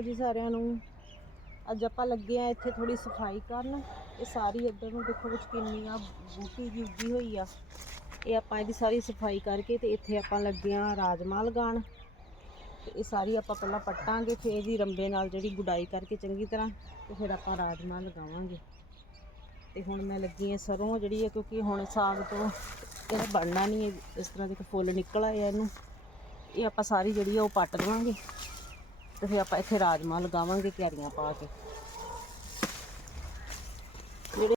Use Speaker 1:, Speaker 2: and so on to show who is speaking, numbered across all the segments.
Speaker 1: ਅਕਾਲ ਜੀ ਸਾਰਿਆਂ ਨੂੰ। ਅੱਜ ਆਪਾਂ ਲੱਗੇ ਆ ਇੱਥੇ ਥੋੜੀ ਸਫ਼ਾਈ ਕਰਨ। ਇਹ ਸਾਰੀ ਇੱਧਰ ਨੂੰ ਦੇਖੋ ਵਿੱਚ ਕਿੰਨੀ ਆ ਬੂਟੀ ਜਿਹੀ ਉੱਗੀ ਹੋਈ ਆ। ਇਹ ਆਪਾਂ ਇਹਦੀ ਸਾਰੀ ਸਫ਼ਾਈ ਕਰਕੇ ਤੇ ਇੱਥੇ ਆਪਾਂ ਲੱਗੇ ਆ ਰਾਜਮਾ ਲਗਾਉਣ ਤੇ ਇਹ ਸਾਰੀ ਆਪਾਂ ਪਹਿਲਾਂ ਪੱਟਾਂਗੇ ਫਿਰ ਇਹਦੀ ਰੰਬੇ ਨਾਲ ਜਿਹੜੀ ਗੁਡਾਈ ਕਰਕੇ ਚੰਗੀ ਤਰ੍ਹਾਂ ਤੇ ਫਿਰ ਆਪਾਂ ਰਾਜਮਾ ਲਗਾਵਾਂਗੇ ਤੇ ਹੁਣ ਮੈਂ ਲੱਗੀ ਆ ਸਰੋਂ ਜਿਹੜੀ ਹੈ ਕਿਉਂਕਿ ਹੁਣ ਸਾਗ ਤੋਂ ਇਹਦਾ ਬਣਨਾ ਨਹੀਂ ਹੈ, ਇਸ ਤਰ੍ਹਾਂ ਦੇ ਫੁੱਲ ਨਿਕਲ ਆਏ ਆ ਇਹਨੂੰ। ਇਹ ਆਪਾਂ ਸਾਰੀ ਜਿਹੜੀ ਆ ਉਹ ਪੱਟ ਦੇਵਾਂਗੇ। ਤੇ ਫਿਰ ਆਪਾਂ ਇੱਥੇ ਰਾਜਮਾ ਲਗਾਵਾਂਗੇ ਕਿਆਰੀਆਂ ਪਾ ਕੇ। ਜਿਹੜੇ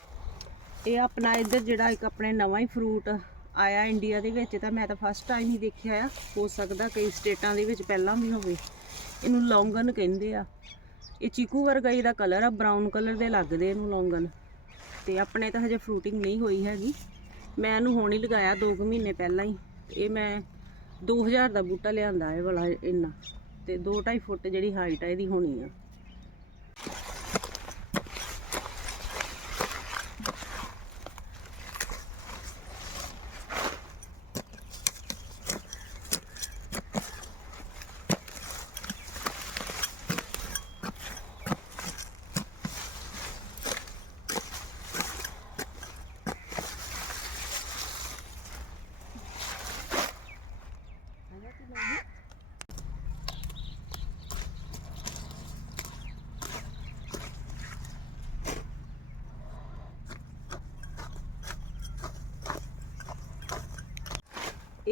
Speaker 1: ਇਹ ਆਪਣਾ ਇੱਧਰ ਜਿਹੜਾ ਇੱਕ ਆਪਣੇ ਨਵਾਂ ਹੀ ਫਰੂਟ ਆਇਆ ਇੰਡੀਆ ਦੇ ਵਿੱਚ, ਤਾਂ ਮੈਂ ਤਾਂ ਫਸਟ ਟਾਈਮ ਹੀ ਦੇਖਿਆ ਆ। ਹੋ ਸਕਦਾ ਕਈ ਸਟੇਟਾਂ ਦੇ ਵਿੱਚ ਪਹਿਲਾਂ ਵੀ ਹੋਵੇ। ਇਹਨੂੰ ਲੌਂਗਨ ਕਹਿੰਦੇ ਆ। ਇਹ ਚੀਕੂ ਵਰਗਾ ਇਹਦਾ ਕਲਰ ਆ ਬਰਾਊਨ ਕਲਰ ਦੇ ਲੱਗਦੇ ਇਹਨੂੰ ਲੌਂਗਨ। ਤੇ ਆਪਣੇ ਤਾਂ ਹਜੇ ਫਰੂਟਿੰਗ ਨਹੀਂ ਹੋਈ ਹੈਗੀ। ਮੈਂ ਇਹਨੂੰ ਹੁਣ ਹੀ ਲਗਾਇਆ 2 ਮਹੀਨੇ ਪਹਿਲਾਂ ਹੀ। ਇਹ ਮੈਂ 2000 ਦਾ ਬੂਟਾ ਲਿਆਂਦਾ ਇਹ ਵਾਲਾ ਇੰਨਾ। ਤੇ 2.5 ਫੁੱਟ ਜਿਹੜੀ ਹਾਈਟ ਆ ਇਹਦੀ ਹੋਣੀ ਆ।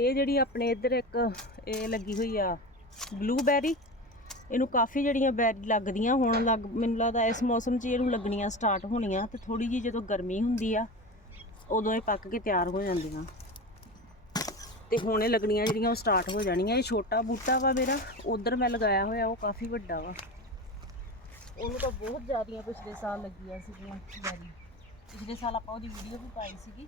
Speaker 1: ਇਹ ਜਿਹੜੀ ਆਪਣੇ ਇੱਧਰ ਇੱਕ, ਇਹ ਲੱਗੀ ਹੋਈ ਆ ਬਲੂਬੈਰੀ ਇਹਨੂੰ ਕਾਫੀ ਜਿਹੜੀਆਂ ਬੈਰੀ ਲੱਗਦੀਆਂ ਹੁਣ ਲੱਗ, ਮੈਨੂੰ ਲੱਗਦਾ ਇਸ ਮੌਸਮ 'ਚ ਇਹਨੂੰ ਲੱਗਣੀਆਂ ਸਟਾਰਟ ਹੋਣੀਆਂ ਤੇ ਥੋੜੀ ਜੀ ਜਦੋਂ ਗਰਮੀ ਹੁੰਦੀ ਆ, ਉਦੋਂ ਇਹ ਪੱਕ ਕੇ ਤਿਆਰ ਹੋ ਜਾਂਦੀਆਂ। ਤੇ ਹੁਣ ਇਹ ਲੱਗਣੀਆਂ ਜਿਹੜੀਆਂ ਉਹ ਸਟਾਰਟ ਹੋ ਜਾਣੀਆਂ। ਇਹ ਛੋਟਾ ਬੂਟਾ ਵਾ ਮੇਰਾ, ਉਧਰ ਮੈਂ ਲਗਾਇਆ ਹੋਇਆ, ਉਹ ਕਾਫੀ ਵੱਡਾ ਵਾ। ਉਹਨੂੰ ਤਾਂ ਬਹੁਤ ਜ਼ਿਆਦੀਆਂ ਪਿਛਲੇ ਸਾਲ ਲੱਗੀਆਂ ਸੀਗੀਆਂ ਬੈਰੀ ਪਿਛਲੇ ਸਾਲ ਆਪਾਂ ਉਹਦੀ ਵੀਡੀਓ ਵੀ ਪਾਈ ਸੀਗੀ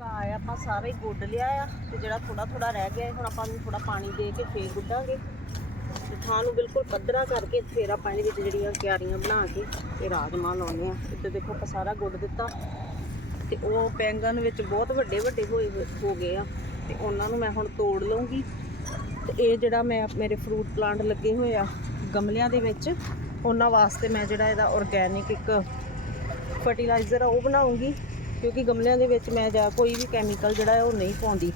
Speaker 1: ਘਾਹ ਆਪਾਂ ਸਾਰਾ ਹੀ ਗੁੱਡ ਲਿਆ ਆ ਤੇ ਜਿਹੜਾ ਥੋੜਾ ਥੋੜਾ ਰਹਿ ਗਿਆ ਹੁਣ ਆਪਾਂ ਨੂੰ ਥੋੜਾ ਪਾਣੀ ਦੇ ਕੇ ਫੇਰ ਗੁੱਡਾਂਗੇ। ਤੇ ਥਾਂ ਨੂੰ ਬਿਲਕੁਲ ਪੱਧਰਾ ਕਰਕੇ ਫੇਰ ਆਪਾਂ ਇਹਦੇ ਵਿੱਚ ਜਿਹੜੀਆਂ ਕਿਆਰੀਆਂ ਬਣਾ ਕੇ ਇਹ ਰਾਜਮਾ ਲਾਉਣੇ ਆ ਇੱਧਰ ਦੇਖੋ ਆਪਾਂ ਸਾਰਾ ਗੁੱਡ ਦਿੱਤਾ। ਤੇ ਉਹ ਬੈਂਗਨ ਵਿੱਚ ਬਹੁਤ ਵੱਡੇ ਵੱਡੇ ਹੋਏ ਹੋ ਗਏ ਆ। ਤੇ ਉਹਨਾਂ ਨੂੰ ਮੈਂ ਹੁਣ ਤੋੜ ਲਵਾਂਗੀ ਤੇ ਇਹ ਜਿਹੜਾ ਮੈਂ ਮੇਰੇ ਫਰੂਟ ਪਲਾਂਟ ਲੱਗੇ ਹੋਏ ਆ ਗਮਲਿਆਂ ਦੇ ਵਿੱਚ, ਉਹਨਾਂ ਵਾਸਤੇ ਮੈਂ ਜਿਹੜਾ ਇਹਦਾ ਆਰਗੈਨਿਕ ਇੱਕ ਫਰਟੀਲਾਈਜ਼ਰ ਆ ਉਹ ਬਣਾਉਂਗੀ। ਕਿਉਂਕਿ ਗਮਲਿਆਂ ਦੇ ਵਿੱਚ ਮੈਂ ਜਾਂ ਕੋਈ ਵੀ ਕੈਮੀਕਲ ਜਿਹੜਾ ਹੈ ਉਹ ਨਹੀਂ ਪਾਉਂਦੀ।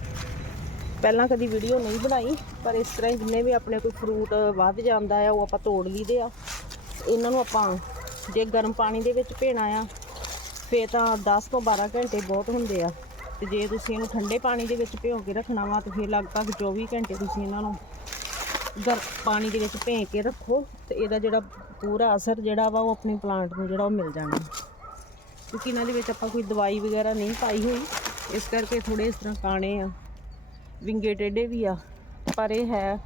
Speaker 1: ਪਹਿਲਾਂ ਕਦੀ ਵੀਡੀਓ ਨਹੀਂ ਬਣਾਈ, ਪਰ ਇਸ ਤਰ੍ਹਾਂ ਹੀ ਜਿੰਨੇ ਵੀ ਆਪਣੇ ਕੋਈ ਫਰੂਟ ਵੱਧ ਜਾਂਦਾ ਆ ਉਹ ਆਪਾਂ ਤੋੜ ਲਈਦੇ ਆ। ਇਹਨਾਂ ਨੂੰ ਆਪਾਂ ਜੇ ਗਰਮ ਪਾਣੀ ਦੇ ਵਿੱਚ ਭੇਣਾ ਆ, ਫੇਰ ਤਾਂ 10 ਤੋਂ 12 ਘੰਟੇ ਬਹੁਤ ਹੁੰਦੇ ਆ। ਤੇ ਜੇ ਤੁਸੀਂ ਇਹਨੂੰ ਠੰਡੇ ਪਾਣੀ ਦੇ ਵਿੱਚ ਭਿਓ ਕੇ ਰੱਖਣਾ ਵਾ, ਤਾਂ ਫਿਰ ਲਗਭਗ 24 ਘੰਟੇ ਤੁਸੀਂ ਇਹਨਾਂ ਨੂੰ ਗਰ, ਪਾਣੀ ਦੇ ਵਿੱਚ ਭੇ ਕੇ ਰੱਖੋ, ਤੇ ਇਹਦਾ ਜਿਹੜਾ ਪੂਰਾ ਅਸਰ ਜਿਹੜਾ ਵਾ, ਉਹ ਆਪਣੇ ਪਲਾਂਟ ਨੂੰ ਜਿਹੜਾ ਉਹ ਮਿਲ ਜਾਣਾ। ਕਿਉਂਕਿ ਇਹਨਾਂ ਦੇ ਵਿੱਚ ਆਪਾਂ ਕੋਈ ਦਵਾਈ ਵਗੈਰਾ ਨਹੀਂ ਪਾਈ ਹੋਈ। ਇਸ ਕਰਕੇ ਥੋੜੇ ਇਸ ਤਰ੍ਹਾਂ ਕਾਣੇ ਆ। ਵਿੰਗੇ ਟੇਢੇ ਵੀ ਆ। ਪਰ ਇਹ ਹੈ,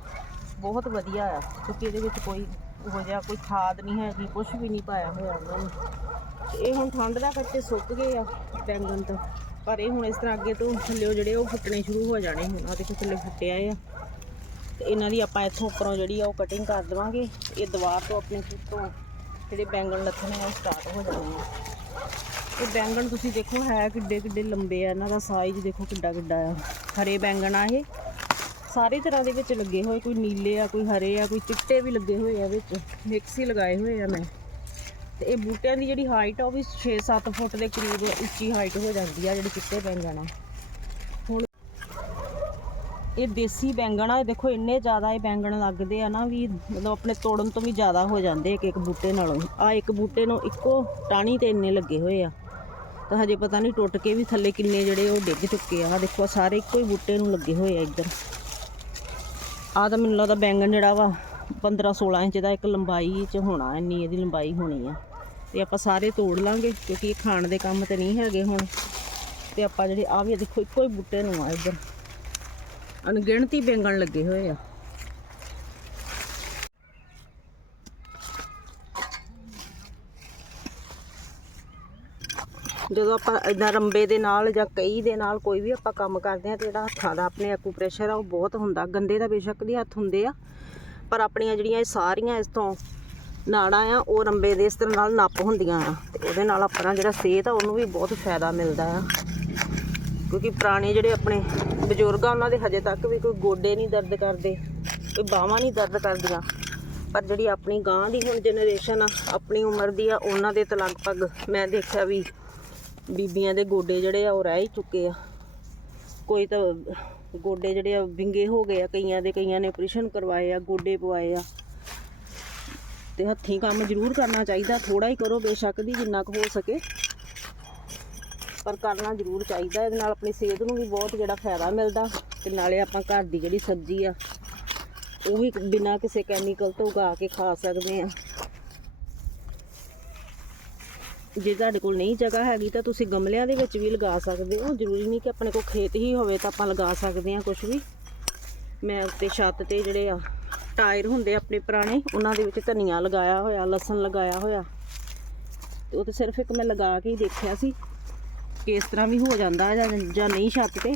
Speaker 1: ਬਹੁਤ ਵਧੀਆ ਆ। ਕਿਉਂਕਿ ਇਹਦੇ ਵਿੱਚ ਕੋਈ ਉਹ ਜਿਹਾ ਕੋਈ ਖਾਦ ਨਹੀਂ ਹੈਗੀ ਕੁਝ ਵੀ ਨਹੀਂ ਪਾਇਆ ਹੋਇਆ ਉਹਨਾਂ ਨੇ। ਇਹ ਹੁਣ ਠੰਡ ਦਾ ਕਰਕੇ ਸੁੱਕ ਗਏ ਆ ਬੈਂਗਣ ਤਾਂ। ਪਰ ਇਹ ਹੁਣ ਇਸ ਤਰ੍ਹਾਂ ਅੱਗੇ ਤੋਂ ਥੱਲਿਓ ਜਿਹੜੇ ਉਹ ਫੁੱਟਣੇ ਸ਼ੁਰੂ ਹੋ ਜਾਣੇ ਹੁਣ ਆ ਦੇਖੋ ਥੱਲੇ ਫੁੱਟੇ ਆ। ਤੇ ਇਹਨਾਂ ਦੀ ਆਪਾਂ ਇੱਥੋਂ ਉੱਪਰੋਂ ਜਿਹੜੀ ਆ ਉਹ ਕਟਿੰਗ ਕਰ ਦੇਵਾਂਗੇ। ਇਹ ਦੀਵਾਰ ਤੋਂ ਆਪਣੇ ਖੁਦ ਤੋਂ ਜਿਹੜੇ ਬੈਂਗਣ ਲੱਥਣੇ ਆ ਸਟਾਰਟ ਹੋ ਜਾਣੇ ਆ। ਇਹ ਬੈਂਗਣ ਤੁਸੀਂ ਦੇਖੋ, ਹੈ ਕਿੱਡੇ ਕਿੱਡੇ ਲੰਬੇ ਆ, ਇਹਨਾਂ ਦਾ ਸਾਈਜ਼ ਦੇਖੋ ਕਿੱਡਾ ਕਿੱਡਾ ਆ। ਹਰੇ ਬੈਂਗਣ ਆ ਇਹ। ਸਾਰੇ ਤਰ੍ਹਾਂ ਦੇ ਵਿੱਚ ਲੱਗੇ ਹੋਏ, ਕੋਈ ਨੀਲੇ ਆ, ਕੋਈ ਹਰੇ ਆ, ਕੋਈ ਚਿੱਟੇ ਵੀ ਲੱਗੇ ਹੋਏ ਆ ਵਿੱਚ। ਮਿਕਸ ਹੀ ਲਗਾਏ ਹੋਏ ਆ ਮੈਂ। ਤੇ ਇਹ ਬੂਟਿਆਂ ਦੀ ਜਿਹੜੀ ਹਾਈਟ ਆ, ਉਹ ਵੀ 6-7 ਫੁੱਟ ਦੇ ਕਰੀਬ ਉੱਚੀ ਹਾਈਟ ਹੋ ਜਾਂਦੀ ਆ, ਜਿਹੜੀ ਚਿੱਟੇ ਬੈਂਗਣ ਆ। ਹੁਣ ਇਹ ਦੇਸੀ ਬੈਂਗਣ ਆ ਦੇਖੋ ਇੰਨੇ ਜ਼ਿਆਦਾ ਇਹ ਬੈਂਗਣ ਲੱਗਦੇ ਆ ਨਾ ਵੀ ਮਤਲਬ ਆਪਣੇ ਤੋੜਨ ਤੋਂ ਵੀ ਜ਼ਿਆਦਾ ਹੋ ਜਾਂਦੇ ਇੱਕ ਇੱਕ ਬੂਟੇ ਨਾਲੋਂ। ਆ ਇੱਕ ਬੂਟੇ ਨੂੰ ਇੱਕੋ ਟਾਣੀ ਤੇ ਇੰਨੇ ਲੱਗੇ ਹੋਏ ਆ। ਤਾਂ ਹਜੇ ਪਤਾ ਨਹੀਂ ਟੁੱਟ ਕੇ ਵੀ ਥੱਲੇ ਕਿੰਨੇ ਜਿਹੜੇ ਉਹ ਡਿੱਗ ਚੁੱਕੇ ਆ। ਦੇਖੋ, ਆਹ ਸਾਰੇ ਇੱਕੋ ਹੀ ਬੂਟੇ ਨੂੰ ਲੱਗੇ ਹੋਏ ਆ ਇੱਧਰ। ਆ ਤਾਂ ਮੈਨੂੰ ਲੱਗਦਾ ਬੈਂਗਣ ਜਿਹੜਾ ਵਾ 15 16 ਇੰਚ ਦਾ ਇੱਕ ਲੰਬਾਈ ਚ ਹੋਣਾ, ਇੰਨੀ ਇਹਦੀ ਲੰਬਾਈ ਹੋਣੀ ਆ। ਤੇ ਆਪਾਂ ਸਾਰੇ ਤੋੜ ਲਾਂਗੇ, ਕਿਉਂਕਿ ਇਹ ਖਾਣ ਦੇ ਕੰਮ ਤੇ ਨਹੀਂ ਹੈਗੇ ਹੁਣ। ਤੇ ਆਪਾਂ ਜਿਹੜੇ ਆ ਵੀ ਦੇਖੋ, ਇੱਕੋ ਹੀ ਬੂਟੇ ਨੂੰ ਆ ਇੱਧਰ। ਅਣਗਿਣਤੀ ਬੈਂਗਣ ਲੱਗੇ ਹੋਏ ਆ। ਜਦੋਂ ਆਪਾਂ ਇਦਾਂ ਰੰਬੇ ਦੇ ਨਾਲ ਜਾਂ ਕਈ ਦੇ ਨਾਲ ਕੋਈ ਵੀ ਆਪਾਂ ਕੰਮ ਕਰਦੇ ਆ ਤੇ ਜਿਹੜਾ ਹੱਥਾਂ ਦਾ ਆਪਣੇ ਐਕੂਪ੍ਰੈਸ਼ਰ ਆ, ਉਹ ਬਹੁਤ ਹੁੰਦਾ। ਗੰਦੇ ਦਾ ਬੇਸ਼ੱਕ ਦੀ ਹੱਥ ਹੁੰਦੇ ਆ, ਪਰ ਆਪਣੀਆਂ ਜਿਹੜੀਆਂ ਇਹ ਸਾਰੀਆਂ ਇਸ ਤੋਂ ਨਾੜਾਂ ਆ, ਉਹ ਰੰਬੇ ਦੇ ਇਸ ਤਰ੍ਹਾਂ ਨਾਲ ਨੱਪ ਹੁੰਦੀਆਂ ਆ। ਤੇ ਉਹਦੇ ਨਾਲ ਆਪਣਾ ਜਿਹੜਾ ਸਿਹਤ ਆ, ਉਹਨੂੰ ਵੀ ਬਹੁਤ ਫਾਇਦਾ ਮਿਲਦਾ ਆ। ਕਿਉਂਕਿ ਪੁਰਾਣੇ ਜਿਹੜੇ ਆਪਣੇ ਬਜ਼ੁਰਗ ਆ, ਉਹਨਾਂ ਦੇ ਹਜੇ ਤੱਕ ਵੀ ਕੋਈ ਗੋਡੇ ਨਹੀਂ ਦਰਦ ਕਰਦੇ, ਕੋਈ ਬਾਹਾਂ ਨਹੀਂ ਦਰਦ ਕਰਦੀਆਂ। ਪਰ ਜਿਹੜੀ ਆਪਣੀ ਗਾਂ ਦੀ ਹੁਣ ਜਨਰੇਸ਼ਨ ਆ, ਆਪਣੀ ਉਮਰ ਦੀ ਆ, ਉਹਨਾਂ ਦੇ ਤਾਂ ਲਗਭਗ ਮੈਂ ਦੇਖਿਆ ਵੀ ਬੀਬੀਆਂ ਦੇ ਗੋਡੇ ਜਿਹੜੇ ਆ ਉਹ ਰਹਿ ਹੀ ਚੁੱਕੇ ਆ। ਕੋਈ ਤਾਂ ਗੋਡੇ ਜਿਹੜੇ ਆ ਵਿੰਗੇ ਹੋ ਗਏ ਆ, ਕਈਆਂ ਦੇ ਕਈਆਂ ਨੇ ਆਪਰੇਸ਼ਨ ਕਰਵਾਏ ਆ, ਗੋਡੇ ਪਵਾਏ ਆ। ਤੇ ਹੱਥੀਂ ਕੰਮ ਜ਼ਰੂਰ ਕਰਨਾ ਚਾਹੀਦਾ ਥੋੜਾ ਹੀ ਕਰੋ, ਬੇਸ਼ੱਕ ਦੀ ਜਿੰਨਾ ਕੁ ਹੋ ਸਕੇ। ਪਰ ਕਰਨਾ ਜ਼ਰੂਰ ਚਾਹੀਦਾ, ਇਹਦੇ ਨਾਲ ਆਪਣੀ ਸਿਹਤ ਨੂੰ ਵੀ ਬਹੁਤ ਜਿਹੜਾ ਫਾਇਦਾ ਮਿਲਦਾ ਤੇ ਨਾਲੇ ਆਪਾਂ ਘਰ ਦੀ ਜਿਹੜੀ ਸਬਜ਼ੀ ਆ, ਉਹ ਵੀ ਬਿਨਾਂ ਕਿਸੇ ਕੈਮੀਕਲ ਤੋਂ ਉਗਾ ਕੇ ਖਾ ਸਕਦੇ ਆ। ਜੇ ਤੁਹਾਡੇ ਕੋਲ ਨਹੀਂ ਜਗ੍ਹਾ ਹੈਗੀ ਤਾਂ ਤੁਸੀਂ ਗਮਲਿਆਂ ਦੇ ਵਿੱਚ ਵੀ ਲਗਾ ਸਕਦੇ ਹੋ। ਜ਼ਰੂਰੀ ਨਹੀਂ ਕਿ ਆਪਣੇ ਕੋਲ ਖੇਤ ਹੀ ਹੋਵੇ ਤਾਂ ਆਪਾਂ ਲਗਾ ਸਕਦੇ ਹਾਂ ਕੁਝ ਵੀ। ਮੈਂ ਉੱਤੇ ਛੱਤ ਤੇ ਜਿਹੜੇ ਆ, ਟਾਇਰ ਹੁੰਦੇ ਆਪਣੇ ਪੁਰਾਣੇ, ਉਹਨਾਂ ਦੇ ਵਿੱਚ ਧਨੀਆ ਲਗਾਇਆ ਹੋਇਆ, ਲਸਣ ਲਗਾਇਆ ਹੋਇਆ। ਤੇ ਉਹ ਤਾਂ ਸਿਰਫ ਇੱਕ ਮੈਂ ਲਗਾ ਕੇ ਹੀ ਦੇਖਿਆ ਸੀ ਕਿ ਇਸ ਤਰ੍ਹਾਂ ਵੀ ਹੋ ਜਾਂਦਾ ਜਾਂ ਜਾਂ ਨਹੀਂ ਛੱਤ ਤੇ।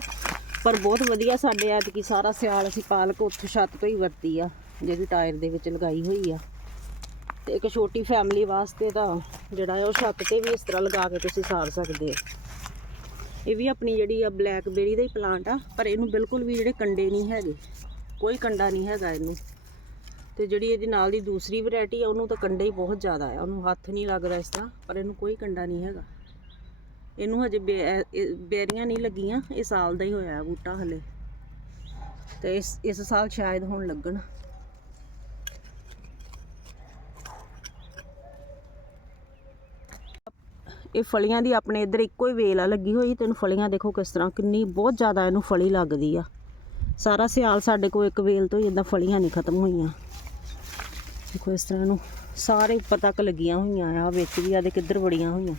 Speaker 1: ਪਰ ਬਹੁਤ ਵਧੀਆ ਸਾਡੇ ਐਤਕੀ ਸਾਰਾ ਸਿਆਲ ਅਸੀਂ ਪਾਲਕ ਉੱਥੇ ਛੱਤ ਤੋਂ ਹੀ ਵਰਤੀ ਆ ਜਿਹੜੀ ਟਾਇਰ ਦੇ ਵਿੱਚ ਲਗਾਈ ਹੋਈ ਆ। ਤੇ ਇੱਕ ਛੋਟੀ ਫੈਮਿਲੀ ਵਾਸਤੇ ਤਾਂ ਜਿਹੜਾ ਹੈ ਉਹ ਛੱਤ ਤੇ ਵੀ ਇਸ ਤਰ੍ਹਾਂ ਲਗਾ ਕੇ ਤੁਸੀਂ ਸਾਰ ਸਕਦੇ ਹੋ। ਇਹ ਵੀ ਆਪਣੀ ਜਿਹੜੀ ਆ ਬਲੈਕਬੇਰੀ ਦਾ ਹੀ ਪਲਾਂਟ ਆ, ਪਰ ਇਹਨੂੰ ਬਿਲਕੁਲ ਵੀ ਜਿਹੜੇ ਕੰਡੇ ਨਹੀਂ ਹੈਗੇ, ਕੋਈ ਕੰਡਾ ਨਹੀਂ ਹੈਗਾ ਇਹਨੂੰ। ਤੇ ਜਿਹੜੀ ਇਹਦੇ ਨਾਲ ਦੀ ਦੂਸਰੀ ਵੈਰਾਈਟੀ ਆ, ਉਹਨੂੰ ਤਾਂ ਕੰਡੇ ਹੀ ਬਹੁਤ ਜ਼ਿਆਦਾ ਆ, ਉਹਨੂੰ ਹੱਥ ਨਹੀਂ ਲੱਗਦਾ ਇਸ ਤਰ੍ਹਾਂ, ਪਰ ਇਹਨੂੰ ਕੋਈ ਕੰਡਾ ਨਹੀਂ ਹੈਗਾ। ਇਹਨੂੰ ਹਜੇ ਬੇ- ਬੇਰੀਆਂ ਨਹੀਂ ਲੱਗੀਆਂ, ਇਹ ਸਾਲ ਦਾ ਹੀ ਹੋਇਆ ਬੂਟਾ ਹਲੇ। ਤੇ ਇਸ ਇਸ ਸਾਲ ਸ਼ਾਇਦ ਹੁਣ ਲੱਗਣ। ਇਹ ਫਲੀਆਂ ਦੀ ਆਪਣੇ ਇੱਧਰ ਇੱਕੋ ਹੀ ਵੇਲ ਆ, ਲੱਗੀ ਹੋਈ। ਤੈਨੂੰ ਫਲੀਆਂ ਦੇਖੋ ਕਿਸ ਤਰ੍ਹਾਂ ਕਿੰਨੀ, ਬਹੁਤ ਜ਼ਿਆਦਾ ਇਹਨੂੰ ਫਲੀ ਲੱਗਦੀ ਆ। ਸਾਰਾ ਸਿਆਲ ਸਾਡੇ ਕੋਲ ਇੱਕ ਵੇਲ ਤੋਂ ਹੀ ਇਦਾਂ ਫਲੀਆਂ ਨਹੀਂ ਖਤਮ ਹੋਈਆਂ। ਦੇਖੋ ਇਸ ਤਰ੍ਹਾਂ ਇਹਨੂੰ ਸਾਰੇ ਉੱਪਰ ਤੱਕ ਲੱਗੀਆਂ ਹੋਈਆਂ ਆ ਵਿੱਚ ਵੀ ਆ ਦੇ ਕਿੱਧਰ ਬੜੀਆਂ ਹੋਈਆਂ।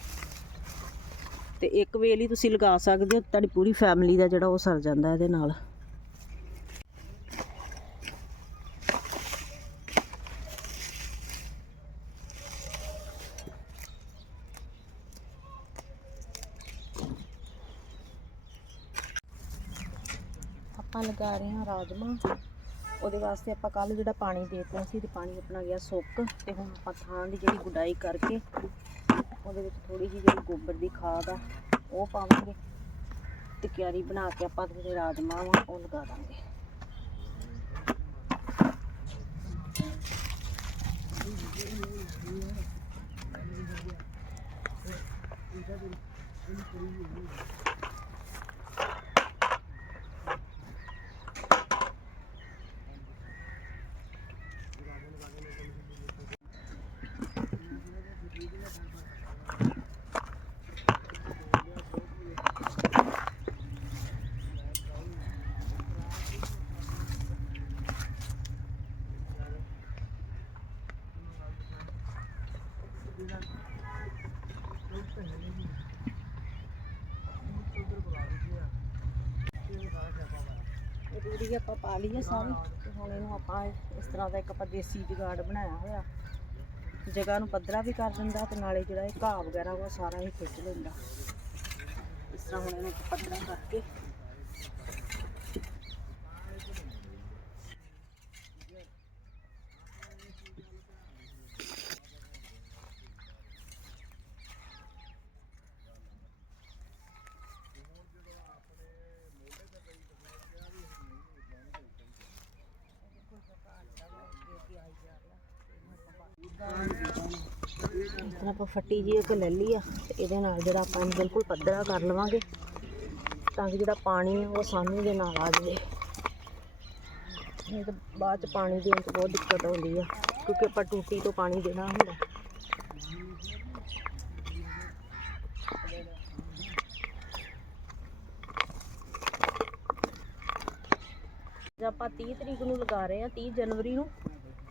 Speaker 1: ਤੇ ਇੱਕ ਵੇਲ ਹੀ ਤੁਸੀਂ ਲਗਾ ਸਕਦੇ ਹੋ, ਤੁਹਾਡੀ ਪੂਰੀ ਫੈਮਿਲੀ ਦਾ ਜਿਹੜਾ ਉਹ ਸਰ ਜਾਂਦਾ ਇਹਦੇ ਨਾਲ। ਲਗਾ ਰਹੇ ਹਾਂ ਰਾਜਮਾ। ਉਹਦੇ ਵਾਸਤੇ ਆਪਾਂ ਕੱਲ ਜਿਹੜਾ ਪਾਣੀ ਦੇ ਸੀ, ਤੇ ਪਾਣੀ ਆਪਣਾ ਗਿਆ ਸੁੱਕ, ਤੇ ਹੁਣ ਆਪਾਂ ਥਾਂ ਦੀ ਜਿਹੜੀ ਗੁਡਾਈ ਕਰਕੇ, ਉਹਦੇ ਵਿੱਚ ਥੋੜੀ ਜਿਹੀ ਜਿਹੜੀ ਗੋਬਰ ਦੀ ਖਾਦ ਆ, ਉਹ ਪਾਵਾਂਗੇ। ਤੇ ਕਿਆਰੀ ਬਣਾ ਕੇ ਆਪਾਂ ਜਿਹੜੇ ਰਾਜਮਾ ਵਾ, ਉਹ ਲਗਾ ਦਾਂਗੇ। ਇਹ ਰੂੜੀ ਆਪਾਂ ਪਾ ਲਈ ਆ ਸਾਰੀ ਤੇ ਹੁਣ ਇਹਨੂੰ ਆਪਾਂ ਇਸ ਤਰ੍ਹਾਂ ਦਾ ਇੱਕ ਆਪਾਂ ਦੇਸੀ ਜੁਗਾੜ ਬਣਾਇਆ ਹੋਇਆ। ਜਗ੍ਹਾ ਨੂੰ ਪੱਧਰਾ ਵੀ ਕਰ ਦਿੰਦਾ ਤੇ ਨਾਲੇ ਜਿਹੜਾ ਇਹ ਘਾਹ ਵਗੈਰਾ ਉਹ ਸਾਰਾ ਹੀ ਖਿੱਚ ਲੈਂਦਾ। ਇਸ ਤਰ੍ਹਾਂ ਹੁਣ ਇਹਨੂੰ ਪੱਧਰਾ ਕਰਕੇ ਇਸ ਤਰ੍ਹਾਂ ਆਪਾਂ ਫੱਟੀ ਜੀ ਇੱਕ ਲੈ ਲਈ ਆ ਤੇ ਇਹਦੇ ਨਾਲ ਜਿਹੜਾ ਆਪਾਂ ਬਿਲਕੁਲ ਪੱਧਰਾ ਕਰ ਲਵਾਂਗੇ ਤਾਂ ਕਿ ਜਿਹੜਾ ਪਾਣੀ ਆ ਉਹ ਆਸਾਨੀ ਦੇ ਨਾਲ ਆ ਜਾਵੇ। ਨਹੀਂ ਤਾਂ ਬਾਅਦ ਚ ਪਾਣੀ ਦੇਣ 'ਚ ਬਹੁਤ ਦਿੱਕਤ ਆਉਂਦੀ ਆ, ਕਿਉਂਕਿ ਆਪਾਂ ਟੂਟੀ ਤੋਂ ਪਾਣੀ ਦੇਣਾ ਹੁੰਦਾ। ਆਪਾਂ 30 ਤਰੀਕ ਨੂੰ ਲਗਾ ਰਹੇ ਆ 30 ਜਨਵਰੀ ਨੂੰ,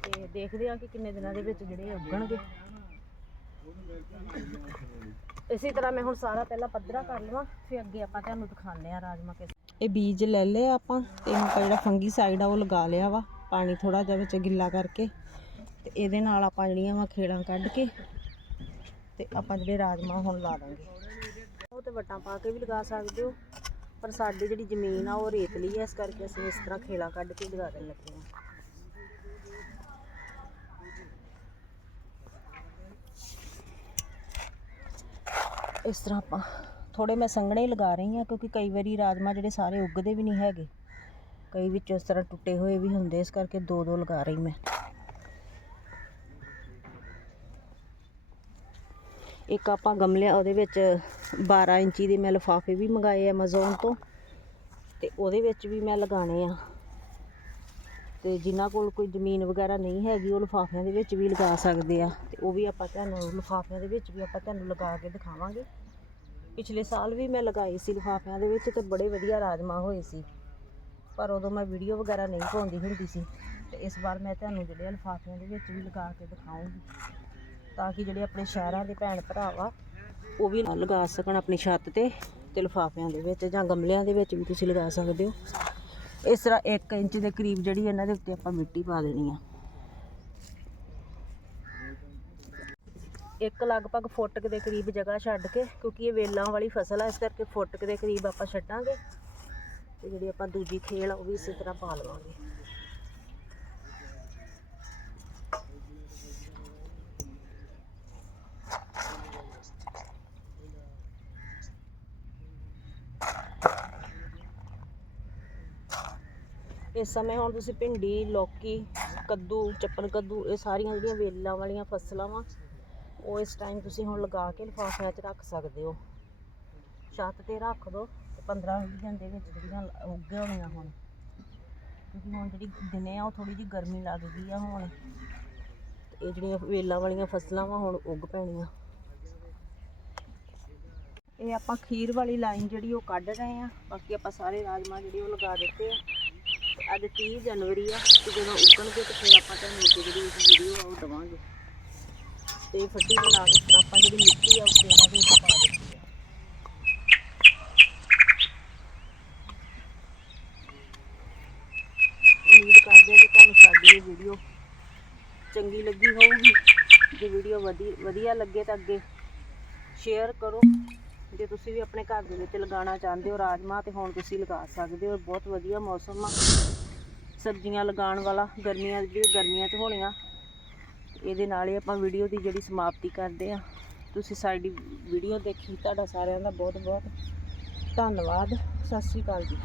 Speaker 1: ਤੇ ਦੇਖਦੇ ਆ ਕਿ ਕਿੰਨੇ ਦਿਨਾਂ ਦੇ ਵਿੱਚ ਜਿਹੜੇ ਉੱਗਣਗੇ। ਇਸੇ ਤਰ੍ਹਾਂ ਮੈਂ ਹੁਣ ਸਾਰਾ ਪਹਿਲਾਂ ਪੱਧਰਾ ਕਰ ਲਵਾਂ ਫਿਰ ਅੱਗੇ ਆਪਾਂ ਤੁਹਾਨੂੰ ਦਿਖਾਉਂਦੇ ਆ ਰਾਜਮਾ ਕਿਸ ਇਹ ਬੀਜ ਲੈ ਲਏ ਆਪਾਂ ਤੇ ਹੁਣ ਜਿਹੜਾ ਫੰਗੀ ਸਾਈਡ ਆ ਉਹ ਲਗਾ ਲਿਆ ਵਾ ਪਾਣੀ ਥੋੜਾ ਜਿਹਾ ਵਿੱਚ ਗਿੱਲਾ ਕਰਕੇ। ਤੇ ਇਹਦੇ ਨਾਲ ਆਪਾਂ ਜਿਹੜੀਆਂ ਵਾ ਖੇੜਾਂ ਕੱਢ ਕੇ ਤੇ ਆਪਾਂ ਜਿਹੜੇ ਰਾਜਮਾ ਹੁਣ ਲਾ ਦਾਂਗੇ। ਉਹ ਤੇ ਵੱਟਾਂ ਪਾ ਕੇ ਵੀ ਲਗਾ ਸਕਦੇ ਹੋ ਪਰ ਸਾਡੀ ਜਿਹੜੀ ਜ਼ਮੀਨ ਆ ਉਹ ਰੇਤਲੀ ਹੈ ਇਸ ਕਰਕੇ ਅਸੀਂ ਇਸ ਤਰ੍ਹਾਂ ਖੇੜਾਂ ਕੱਢ ਕੇ ਲਗਾ ਦੇਣ ਲੱਗੇ ਹਾਂ। ਇਸ ਤਰ੍ਹਾਂ ਆਪਾਂ ਥੋੜੇ ਮੈਂ ਸੰਘਣੇ ਲਗਾ ਰਹੀ ਹਾਂ ਕਿਉਂਕਿ ਕਈ ਵਾਰੀ ਰਾਜਮਾ ਜਿਹੜੇ ਸਾਰੇ ਉੱਗਦੇ ਵੀ ਨਹੀਂ ਹੈਗੇ। ਕਈ ਵਿੱਚ ਇਸ ਤਰ੍ਹਾਂ ਟੁੱਟੇ ਹੋਏ ਵੀ ਹੁੰਦੇ, ਇਸ ਕਰਕੇ ਦੋ ਦੋ ਲਗਾ ਰਹੀ ਮੈਂ। ਇੱਕ ਆਪਾਂ ਗਮਲਿਆਂ ਉਹਦੇ ਵਿੱਚ 12 ਇੰਚੀ ਦੇ ਮੈਂ ਲਿਫਾਫੇ ਵੀ ਮੰਗਾਏ ਐਮਾਜ਼ੋਨ ਤੋਂ ਤੇ ਉਹਦੇ ਵਿੱਚ ਵੀ ਮੈਂ ਲਗਾਣੇ ਆ। ਅਤੇ ਜਿਨ੍ਹਾਂ ਕੋਲ ਕੋਈ ਜ਼ਮੀਨ ਵਗੈਰਾ ਨਹੀਂ ਹੈਗੀ, ਉਹ ਲਿਫਾਫਿਆਂ ਦੇ ਵਿੱਚ ਵੀ ਲਗਾ ਸਕਦੇ ਆ। ਅਤੇ ਉਹ ਵੀ ਆਪਾਂ ਤੁਹਾਨੂੰ ਲਿਫਾਫਿਆਂ ਦੇ ਵਿੱਚ ਵੀ ਆਪਾਂ ਤੁਹਾਨੂੰ ਲਗਾ ਕੇ ਦਿਖਾਵਾਂਗੇ। ਪਿਛਲੇ ਸਾਲ ਵੀ ਮੈਂ ਲਗਾਈ ਸੀ ਲਿਫਾਫਿਆਂ ਦੇ ਵਿੱਚ ਤੇ ਬੜੇ ਵਧੀਆ ਰਾਜਮਾ ਹੋਏ ਸੀ। ਪਰ ਉਦੋਂ ਮੈਂ ਵੀਡੀਓ ਵਗੈਰਾ ਨਹੀਂ ਪਾਉਂਦੀ ਹੁੰਦੀ ਸੀ। ਤੇ ਇਸ ਵਾਰ ਮੈਂ ਤੁਹਾਨੂੰ ਜਿਹੜੇ ਲਿਫਾਫਿਆਂ ਦੇ ਵਿੱਚ ਵੀ ਲਗਾ ਕੇ ਦਿਖਾਉਂਗੀ। ਤਾਂ ਕਿ ਜਿਹੜੇ ਆਪਣੇ ਸ਼ਹਿਰਾਂ ਦੇ ਭੈਣ ਭਰਾ ਵਾ ਉਹ ਵੀ ਲਗਾ ਸਕਣ ਆਪਣੀ ਛੱਤ ਤੇ ਤੇ ਲਿਫਾਫਿਆਂ ਦੇ ਵਿੱਚ ਜਾਂ ਗਮਲਿਆਂ ਦੇ ਵਿੱਚ ਵੀ ਤੁਸੀਂ ਲਗਾ ਸਕਦੇ ਹੋ। ਇਸ ਤਰ੍ਹਾਂ 1 ਇੰਚ ਦੇ ਕਰੀਬ ਜਿਹੜੀ ਇਹਨਾਂ ਦੇ ਉੱਤੇ ਆਪਾਂ ਮਿੱਟੀ ਪਾ ਦੇਣੀ ਆ। ਇੱਕ ਲਗਭਗ ਫੁੱਟ ਦੇ ਕਰੀਬ ਜਗ੍ਹਾ ਛੱਡ ਕੇ, ਕਿਉਂਕਿ ਇਹ ਵੇਲਾਂ ਵਾਲੀ ਫਸਲ ਆ, ਇਸ ਕਰਕੇ ਫੁੱਟ ਦੇ ਕਰੀਬ ਆਪਾਂ ਛੱਡਾਂਗੇ। ਤੇ ਜਿਹੜੀ ਆਪਾਂ ਦੂਜੀ ਖੇਲ ਆ, ਉਹ ਵੀ ਇਸੇ ਤਰ੍ਹਾਂ ਪਾ ਲਵਾਂਗੇ। ਇਸ ਸਮੇਂ ਹੁਣ ਤੁਸੀਂ ਭਿੰਡੀ, ਲੌਕੀ, ਕੱਦੂ, ਚੱਪਣ ਕੱਦੂ, ਇਹ ਸਾਰੀਆਂ ਜਿਹੜੀਆਂ ਵੇਲਾਂ ਵਾਲੀਆਂ ਫਸਲਾਂ ਵਾ, ਉਹ ਇਸ ਟਾਈਮ ਤੁਸੀਂ ਹੁਣ ਲਗਾ ਕੇ ਲਿਫਾਫਿਆਂ 'ਚ ਰੱਖ ਸਕਦੇ ਹੋ। ਛੱਤ ਤੇ ਰੱਖ ਦਿਓ ਤੇ 15 ਵੀਹ ਦਿਨ ਦੇ ਵਿੱਚ ਜਿਹੜੀਆਂ ਉੱਗ ਹੋਣੀਆਂ ਹੁਣ। ਕਿਉਂਕਿ ਹੁਣ ਜਿਹੜੀ ਦਿਨੇ ਆ, ਉਹ ਥੋੜੀ ਜਿਹੀ ਗਰਮੀ ਲੱਗ ਗਈ ਆ ਹੁਣ। ਤੇ ਇਹ ਜਿਹੜੀਆਂ ਵੇਲਾਂ ਵਾਲੀਆਂ ਫਸਲਾਂ ਵਾ, ਹੁਣ ਉੱਗ ਪੈਣੀਆਂ। ਇਹ ਆਪਾਂ ਖੀਰ ਵਾਲੀ ਲਾਈਨ ਜਿਹੜੀ ਉਹ ਕੱਢ ਰਹੇ ਆ। ਬਾਕੀ ਆਪਾਂ ਸਾਰੇ ਰਾਜਮਾ ਜਿਹੜੇ ਉਹ ਲਗਾ ਦਿੱਤੇ ਆ। ਅੱਜ 30 ਜਨਵਰੀ ਆ, ਤੇ ਜਦੋਂ ਉੱਗਣਗੇ ਤੇ ਫਿਰ ਆਪਾਂ ਤੁਹਾਨੂੰ ਅੱਗੇ ਜਿਹੜੀ ਵੀਡੀਓ ਆ ਉਹ ਦਵਾਂਗੇ। ਤੇ ਫੱਟੀ ਦੇ ਨਾਲ ਇਸ ਤਰ੍ਹਾਂ ਆਪਾਂ ਜਿਹੜੀ ਮਿੱਟੀ ਆ, ਉਹ ਇਹਨਾਂ ਦੇ ਵਿੱਚ ਪਾ ਦਿੱਤੀ ਆ। ਉਮੀਦ ਕਰਦੇ ਹਾਂ ਕਿ ਤੁਹਾਨੂੰ ਸਾਡੀ ਇਹ ਵੀਡੀਓ ਚੰਗੀ ਲੱਗੀ ਹੋਊਗੀ। ਜੇ ਵੀਡੀਓ ਵਧੀ, ਵਧੀਆ ਲੱਗੇ ਤਾਂ ਅੱਗੇ ਸ਼ੇਅਰ ਕਰੋ। ਜੇ ਤੁਸੀਂ ਵੀ ਆਪਣੇ ਘਰ ਦੇ ਵਿੱਚ ਲਗਾਉਣਾ ਚਾਹੁੰਦੇ ਹੋ ਰਾਜਮਾ ਤੇ ਹੁਣ ਤੁਸੀਂ ਲਗਾ ਸਕਦੇ ਹੋ। ਬਹੁਤ ਵਧੀਆ ਮੌਸਮ ਆ। ਸਬਜ਼ੀਆਂ ਲਗਾਉਣ ਵਾਲਾ, ਗਰਮੀਆਂ ਦੀ ਗਰਮੀਆਂ 'ਚ ਹੋਣੀਆਂ, ਇਹਦੇ ਨਾਲ ਹੀ ਆਪਾਂ ਵੀਡੀਓ ਦੀ ਜਿਹੜੀ ਸਮਾਪਤੀ ਕਰਦੇ ਆ ਤੁਸੀਂ ਸਾਡੀ ਵੀਡੀਓ ਦੇਖੀ, ਤੁਹਾਡਾ ਸਾਰਿਆਂ ਦਾ ਬਹੁਤ ਬਹੁਤ ਧੰਨਵਾਦ। ਸਤਿ ਸ਼੍ਰੀ ਅਕਾਲ ਜੀ।